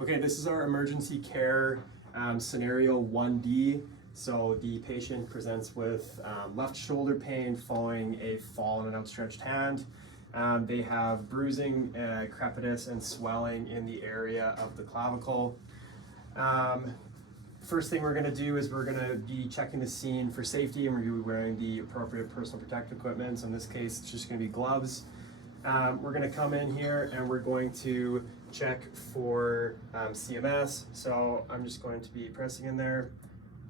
Okay, this is our emergency care scenario 1D. So the patient presents with left shoulder pain following a fall and an outstretched hand. They have bruising, crepitus, and swelling in the area of the clavicle. First thing we're going to do is we're going to be checking the scene for safety, and we're going to be wearing the appropriate personal protective equipment. So in this case, it's just going to be gloves. We're going to come in here and we're going to check for CMS. So I'm just going to be pressing in there,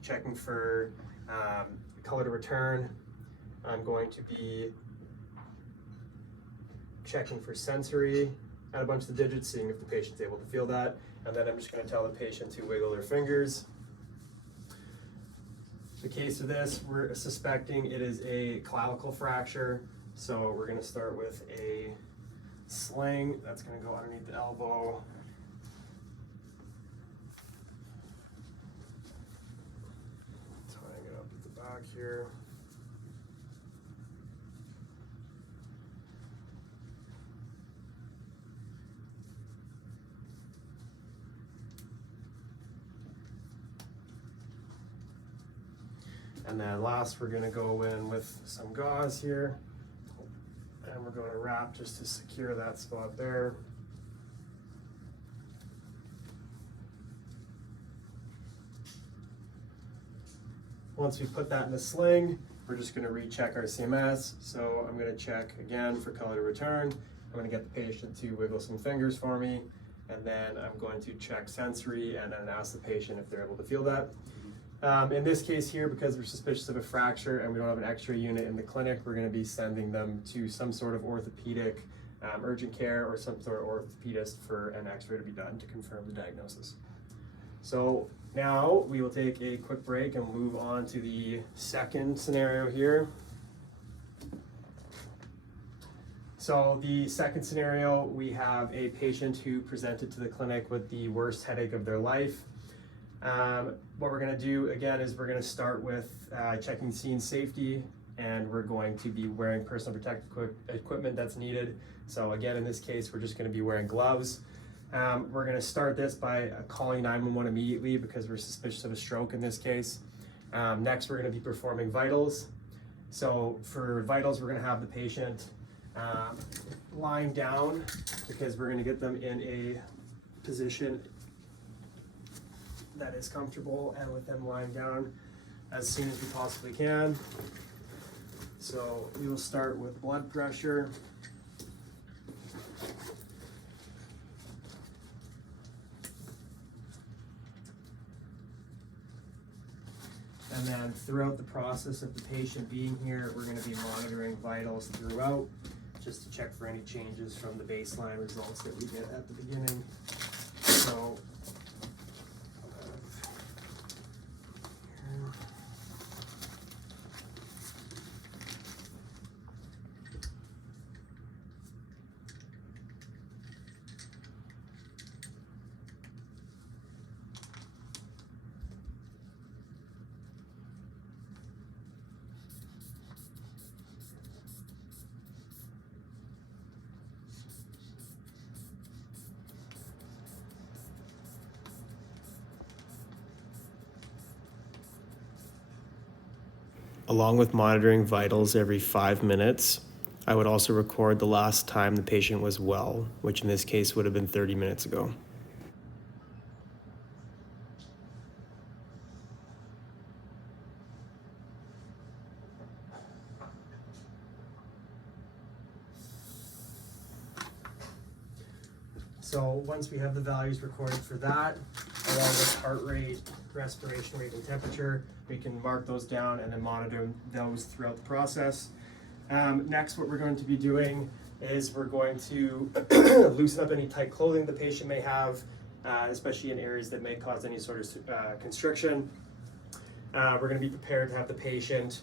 checking for color to return. I'm going to be checking for sensory at a bunch of the digits, seeing if the patient's able to feel that. And then I'm just going to tell the patient to wiggle their fingers. The case of this, we're suspecting it is a clavicle fracture. So we're going to start with a sling that's going to go underneath the elbow. Tying it up at the back here. And then last, we're going to go in with some gauze here. And we're going to wrap just to secure that spot there. Once we put that in the sling, we're just going to recheck our CMS. So I'm going to check again for color to return. I'm going to get the patient to wiggle some fingers for me. And then I'm going to check sensory and then ask the patient if they're able to feel that. In this case here, because we're suspicious of a fracture and we don't have an X-ray unit in the clinic, we're going to be sending them to some sort of orthopedic urgent care or some sort of orthopedist for an X-ray to be done to confirm the diagnosis. So now we will take a quick break and move on to the second scenario here. So the second scenario, we have a patient who presented to the clinic with the worst headache of their life. What we're going to do again is we're going to start with checking scene safety, and we're going to be wearing personal protective equipment that's needed. So again, in this case, we're just going to be wearing gloves. We're going to start this by calling 911 immediately because we're suspicious of a stroke in this case. Next, we're going to be performing vitals. So for vitals, we're going to have the patient lying down because we're going to get them in a position that is comfortable and with them lying down as soon as we possibly can. So we will start with blood pressure. And then throughout the process of the patient being here, we're going to be monitoring vitals throughout just to check for any changes from the baseline results that we get at the beginning. So along with monitoring vitals every 5 minutes, I would also record the last time the patient was well, which in this case would have been 30 minutes ago. So once we have the values recorded for that, along with heart rate, respiration rate, and temperature, we can mark those down and then monitor those throughout the process. Next, what we're going to be doing is we're going to loosen up any tight clothing the patient may have, especially in areas that may cause any sort of constriction. We're going to be prepared to have the patient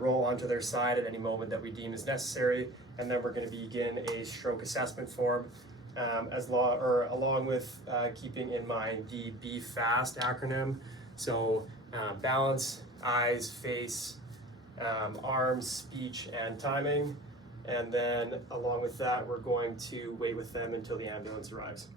roll onto their side at any moment that we deem is necessary, and then we're going to begin a stroke assessment form. Along with keeping in mind the Be FAST acronym. So balance, eyes, face, arms, speech, and timing. And then along with that, we're going to wait with them until the ambulance arrives.